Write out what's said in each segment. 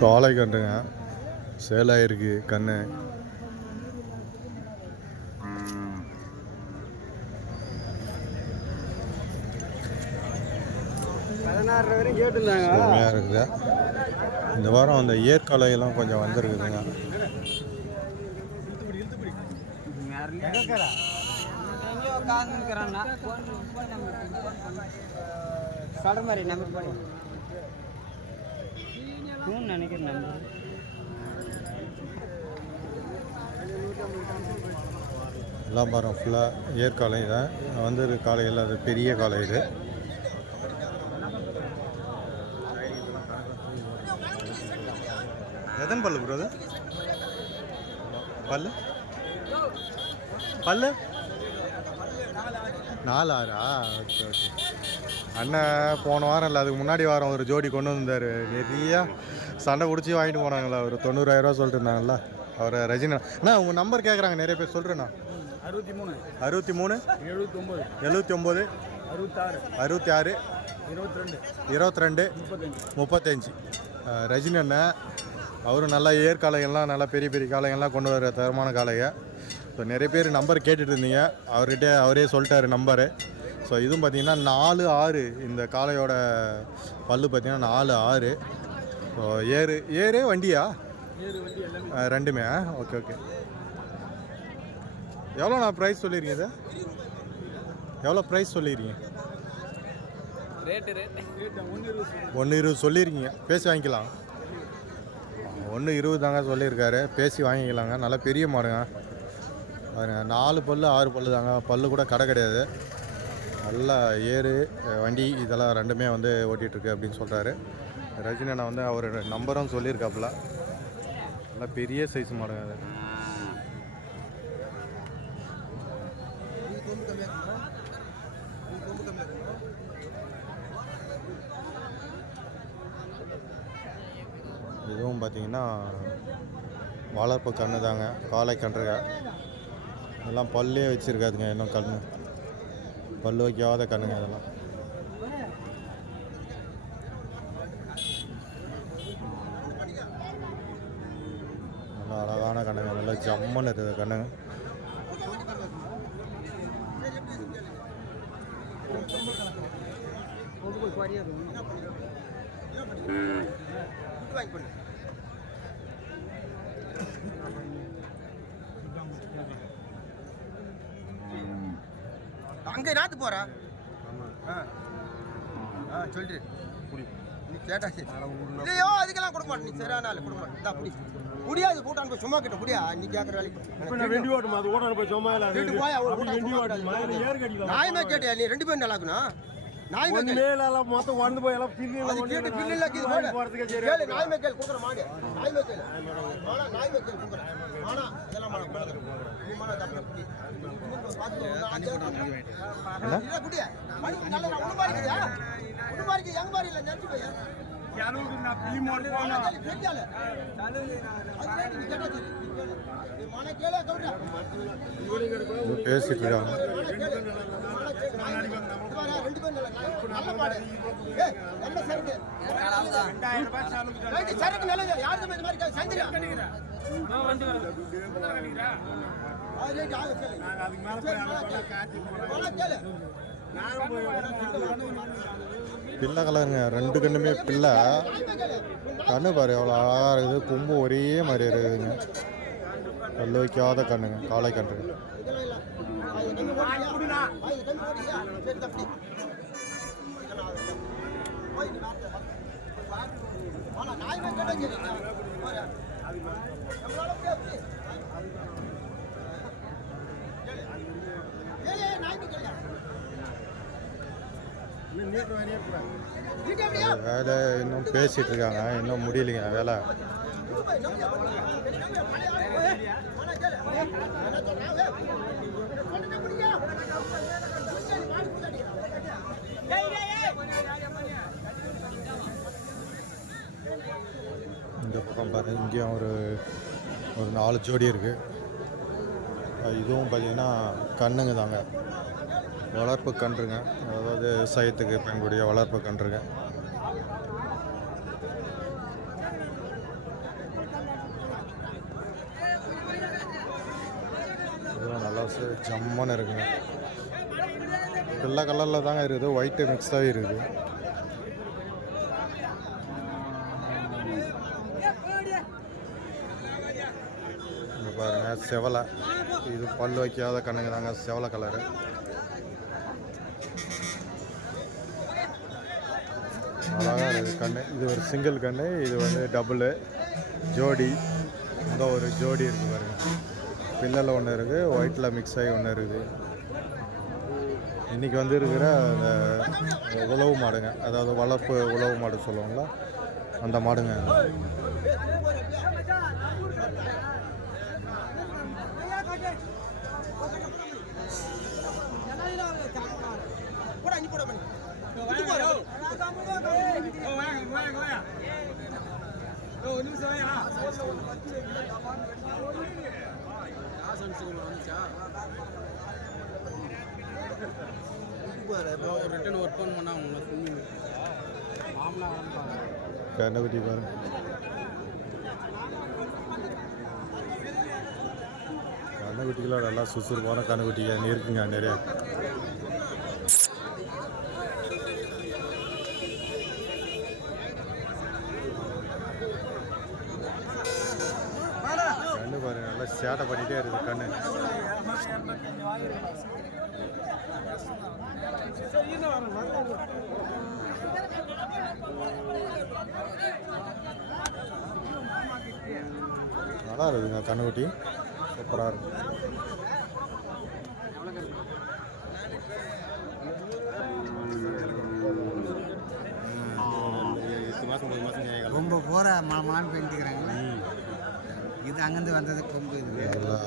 காளை கன்றுங்க சேலாயிருக்கு கண்ணு. செம்மையாக இருக்குது இந்த வாரம் அந்த ஏற்காலையெல்லாம் கொஞ்சம் வந்திருக்குதுங்க. சடமாரி நம்பர் பண்ணி நினைக்கிறேன் நம்பர் எல்லாம் ஃபுல்லாக ஏற்காலை தான் வந்து காலையில் அது பெரிய காலை இது. எதன் பல்லு ப்ரோ அது? பல்லு? பல்லு? நாலு ஆறா ஓகே ஓகே. அண்ணன் போன வாரம் இல்லை அதுக்கு முன்னாடி வாரம் ஒரு ஜோடி கொண்டு வந்தார் நிறைய சண்டை பிடிச்சி வாங்கிட்டு போனாங்களா? ஒரு தொண்ணூறாயிரரூவா சொல்லிட்டு இருந்தாங்கல்ல. அவர் ரஜினி. அண்ணா உங்கள் நம்பர் கேட்குறாங்க நிறைய பேர் சொல்கிறேண்ணா அறுபத்தி மூணு. அறுபத்தி மூணு? எழுபத்தி ஒம்பது எழுபத்தி ஒம்பது அறுபத்தாறு? அறுபத்தி ஆறு இருபத்தி ரெண்டு இருபத்தி ரெண்டு முப்பத்தஞ்சு ரஜினி அண்ணன் அவரும் நல்லா ஏற்காலைகள்லாம் நல்லா பெரிய பெரிய காளைகள்லாம் கொண்டு வர தரமான காளைங்க ஸோ நிறைய பேர் நம்பர் கேட்டுட்டு இருந்தீங்க. அவர்கிட்ட அவரே சொல்லிட்டாரு நம்பரு ஸோ இதுவும் பார்த்தீங்கன்னா நாலு ஆறு இந்த காளையோட பல்லு பார்த்தீங்கன்னா நாலு ஆறு. ஸோ ஏறு ஏறு வண்டியா? ரெண்டுமே ஓகே ஓகே. எவ்வளோ நான் ப்ரைஸ் சொல்லியிருக்கீங்க இது? எவ்வளோ ப்ரைஸ் சொல்லியிருக்கீங்க ஒன்று இருபது சொல்லியிருக்கீங்க பேசி வாங்கிக்கலாம். ஒன்று இருபது தாங்க சொல்லியிருக்காரு. பேசி வாங்கிக்கலாங்க. நல்லா பெரிய மாடுங்க. பாருங்க நாலு பல்லு ஆறு பல்லு தாங்க. பல்லு கூட கடை கிடையாது. நல்லா ஏறு வண்டி இதெல்லாம் ரெண்டுமே வந்து ஓட்டிகிட்ருக்கு அப்படின்னு சொல்கிறாரு ரஜினி அண்ணா வந்து அவர் நம்பரும் சொல்லியிருக்காப்புல. நல்லா பெரிய சைஸ் மாடுங்க அது. இதுவும் பார்த்தீங்கன்னா வளர்ப்பு கன்று தாங்க காலை கன்றுக. இதெல்லாம் பல்லே வச்சுருக்காதுங்க இன்னும் கன்று பல்லு வைக்காத கண்ணுங்க இதெல்லாம். அழகான கண்ணுங்க நல்லா ஜம்மன் இருக்குது கண்ணுங்க அங்கே நாத்து போறா? ஆ. ஆ சொல்லிட்டு நீ கேட்டாச்சு இல்லையோ அதுக்கெல்லாம் கொடுக்க மாட்டேன். நீ சரியான ஆள் கொடுக்க மாட்டேன். இந்தா புடி. முடியாது கூட்டான் போய் சும்மா கிட்ட முடியா நீ கேட்குற வேலைக்கு வெண்டி ஓட்டுமா அது ஓட்டான போய் சும்மா இல்ல கேட்டு போய் அப்படி வெண்டி ஓட்டுமா இல்ல நாயமே கேட்டியா நீ ரெண்டு பேரும் நாயமே ஒண்ணுமே கேளு இல்ல எல்லாம் மொத்தம் வந்து போய் எல்லாம் பில்லி அது கேட்டு பில்லில் இது வாங்கி போறதுக்கே போடு சரி கேளு நாயமே கேளு கொடுக்குற மாடு. நாயமே கேளு. ஆனா நாயமே கேளு கொடுக்குறேன் ஆனா இதெல்லாம் மாடா கொடுக்குறேன் நீ மாடா தப்பு குடி இல்ல குடியா மணி நல்ல ஒண்ணு பாருக்கியா ஒண்ணு பாரு நீ கேட்டா சரி நீ கேளு. நீ மன கேளு கவுடா பேசிட்டு இருக்காங்க. ரெண்டு பேரும் நல்ல மாடு ஏய், நல்ல சரக்கு? ரைட்டு, சரக்கு நல்லது. யாரு இந்த மாதிரி சந்திரா. அது ரைட்டு, ஆகு, கேளு. சரி, மழை கேளு. பிள்ளை கலருங்க. ரெண்டு கண்ணுமே பிள்ளை. கண்ணு பாரு எவ்வளோ அழகாக இருக்குது. கொம்பு ஒரே மாதிரி இருக்குதுங்க. கல் வைக்காத கண்ணுங்க. காளை கன்றுங்க இதெல்லாம் இல்ல. ஆ, இது கம்மி போடுறியா? ஆ, இது கம்மி போடுறியா? சரி, தப்பி. போய் நீ வார்த்தை, வார்த்தை. ஆனா, நாய்மை கேட்டா சரி, நான் பாரு. நம்மளால முடியாது. கேளு. கேளு, நாய்மை கேளு. நீங்க எப்படியா? வேலை இன்னும் பேசிட்டு இருக்காங்க. இன்னும் முடியலைங்க வேலை. இந்த பக்கம் பாருங்கள் இங்கேயும் ஒரு ஒரு நாலு ஜோடி இருக்குது இதுவும் பார்த்திங்கன்னா கண்ணுங்க தாங்க. வளர்ப்பு கன்றுங்க. அதாவது விவசாயத்துக்கு பயன்படுத்திய வளர்ப்பு கன்றுங்க. நல்லா ஜம்மன்னு இருக்குங்க. வெள்ளை கலரில் தாங்க இருக்குது. ஒயிட்டு மிக்ஸாகவே இருக்குது. பாருங்கள் செவலை. இது பல் வைக்காத கண்ணுங்க தாங்க. செவலை கலரு அழகாக இருக்குது கண்ணு. இது ஒரு சிங்கிள் கண்ணு இது வந்து டபுளு ஜோடி. இந்த ஒரு ஜோடி இருக்குது பாருங்க. பில்லல ஒன்று இருக்குது ஒயிட்டில் மிக்ஸ் ஆகி ஒன்று இருக்குது. இன்றைக்கி வந்து இருக்கிற அந்த உழவு மாடுங்க. அதாவது வளர்ப்பு உழவு மாடு சொல்லுவாங்களா அந்த மாடுங்க. ரிட்டன் ஒர்க் பண்ண பண்ணா உங்களை சொல்லி மாமனா வந்து கண்ணுக்குட்டி பாருங்க நல்லா சுறுசுறுப்பான கண்ணுக்குட்டிங்க இருக்குங்க நிறைய கண்ணு பாருங்க நல்லா சேட்டை பண்ணிட்டே இருக்குது கண்ணு. நல்லா இருக்குதுங்க கண்ணுக்குட்டி சூப்பராக இருக்கு. ரொம்ப போற மலமலான்னு பெயிண்ட்டுக்கிறாங்க இது அங்கேருந்து வந்தது கொம்பு இது. நல்லா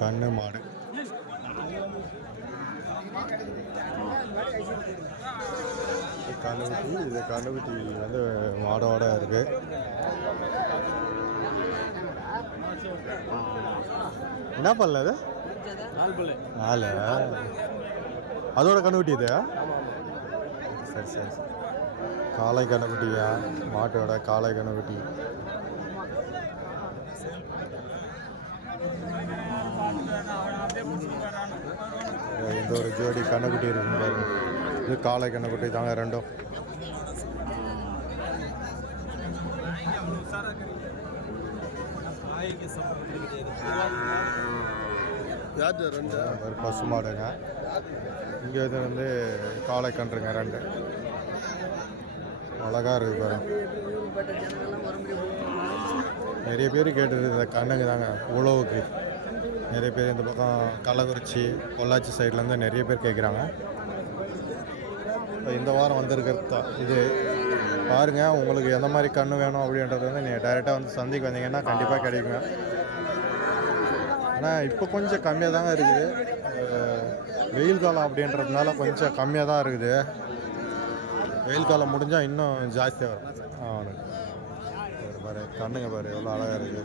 கண்ணு மாடு. கண்ணுக்குட்டி இது கண்ணுக்குட்டி வந்து மாடோட இருக்கு. என்ன பண்ணல அது? நாலு. அதோட கண்ணுக்குட்டி இது? சரி சரி. காளை கண்ணுக்குட்டியா? மாட்டோட காளை கண்ணுக்குட்டி. இந்த ஒரு ஜோடி கண்ணுக்குட்டி இருக்குங்க பாருங்க. இது காளை கண்ணுக்குட்டி தாங்க ரெண்டும். பசு மாடுங்க. இங்கே இது வந்து காளை கன்றுங்க ரெண்டு. அழகா இருக்கு பாருங்க. நிறைய பேர் கேட்டுருக்கு இந்த கண்ணுங்க தாங்க உழவுக்கு. நிறைய பேர் இந்த பக்கம் கள்ளக்குறிச்சி பொள்ளாச்சி சைட்லேருந்து நிறைய பேர் கேட்குறாங்க இப்போ இந்த வாரம் வந்திருக்கிறது? தான் இது பாருங்க உங்களுக்கு எந்த மாதிரி கன்று வேணும் அப்படின்றது வந்து நீங்கள் டைரெக்டாக வந்து சந்தைக்கு வந்தீங்கன்னா கண்டிப்பாக கிடைக்குங்க. ஆனால் இப்போ கொஞ்சம் கம்மியாக தாங்க இருக்குது. வெயில் காலம் அப்படின்றதுனால கொஞ்சம் கம்மியாக தான் இருக்குது. வெயில் காலம் முடிஞ்சால் இன்னும் ஜாஸ்தியாக வரும். ஆ பாரு கண்ணுங்க பாரு எவ்வளோ அழகாக இருக்குது.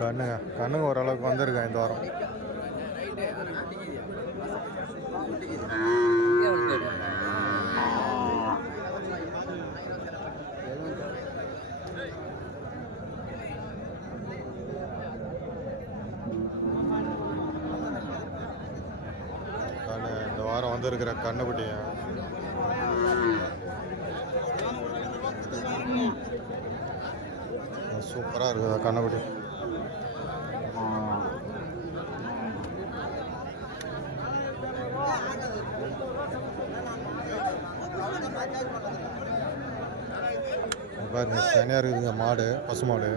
கண்ணுங்க கண்ணுங்க ஓரளவுக்கு வந்திருக்கேன் இந்த வாரம். கண்ணு இந்த வாரம் வந்திருக்கிற கண்ணுக்குட்டிங்க. சூப்பராக இருக்குது கண்ணுக்குட்டி பாருங்க சனியாக இருக்குதுங்க மாடு பசு மாடு.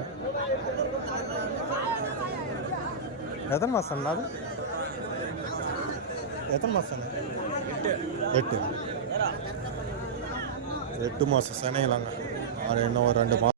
எத்தனை மாதம் அது? எத்தனை மாதம் எட்டு. எட்டு மாதம் சனைங்களாங்க. மாடு இன்னும் ஒரு ரெண்டு மாதம்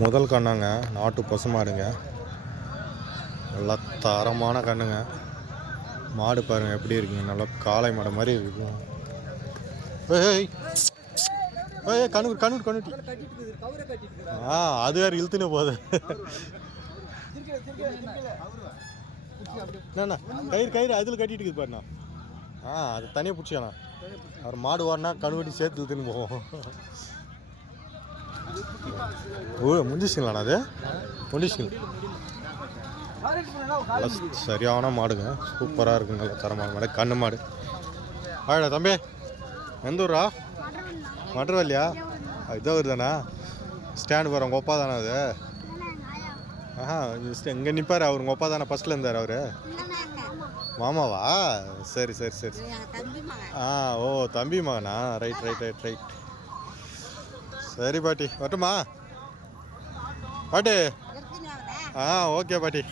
முதல் கண்ணுங்க. நாட்டு பசுமாடுங்க நல்லா தரமான கண்ணுங்க. மாடு பாருங்கள் எப்படி இருக்குங்க. நல்லா காளை மாடு மாதிரி இருக்கு. ஏய் ஏய் கண்ணு கண்ணு கண்ணுட்டி ஆ அது வேறு இழுத்துனே போகுது. என்னண்ணா கயிறு கயிறு அதில் கட்டிட்டு இருக்குது பாருண்ணா. ஆ அது தனியாக பிடிச்சிக்கண்ணா. அவர் மாடு வரனா கணுவட்டி சேர்த்து இழுத்துன்னு போவோம். ஓ முடிஞ்சிச்சிங்களாண்ணா அது? முடிஞ்சிச்சிங்க சரியான மாடுங்க. சூப்பராக இருக்குங்க நல்ல தரமான மாடு. கண்ணு மாடு. ஆடா தம்பி. எந்த ஊரா மட்டர்வல்லியா இதோ வருதாண்ணா ஸ்டாண்டு போகிற உங்கள் ஒப்பா தானே அது? ஆஹா இங்கே நிற்பார் அவர் உங்கள் ஒப்பா தானே ஃபஸ்ட்டில் இருந்தார் அவர்? மாமாவா? சரி சரி சரி. ஆ ஓ தம்பி மகனா? ரைட் ரைட் ரைட் ரைட் சரி பாட்டி வரட்டுமா? பாட்டி. ஆ ஓகே பாட்டி.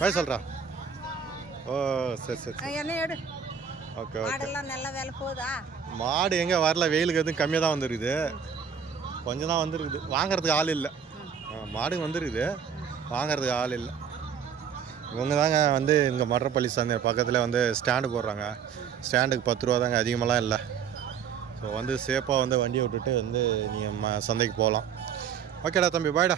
பாய் சொல்கிறா ஓ சரி சரி ஓகே ஓகே. மாடு எங்கே வரல? வெயிலுக்கு எதுவும் கம்மியாக தான் வந்துருக்குது. கொஞ்சம் தான் வந்துருக்குது. வாங்குறதுக்கு ஆள் இல்லை. மாடு வந்துருக்குது. வாங்குறதுக்கு ஆள் இல்லை. இவங்க தாங்க வந்து இங்கே மடரப்பள்ளி சந்தை பக்கத்தில் வந்து ஸ்டாண்டு போடுறாங்க. ஸ்டாண்டுக்கு பத்து ரூபா தாங்க அதிகமாலாம் இல்லை. ஸோ வந்து சேஃபாக வந்து வண்டியை விட்டுட்டு வந்து நீங்கள் ம சந்தைக்கு போகலாம். ஓகேடா தம்பி பாய்டா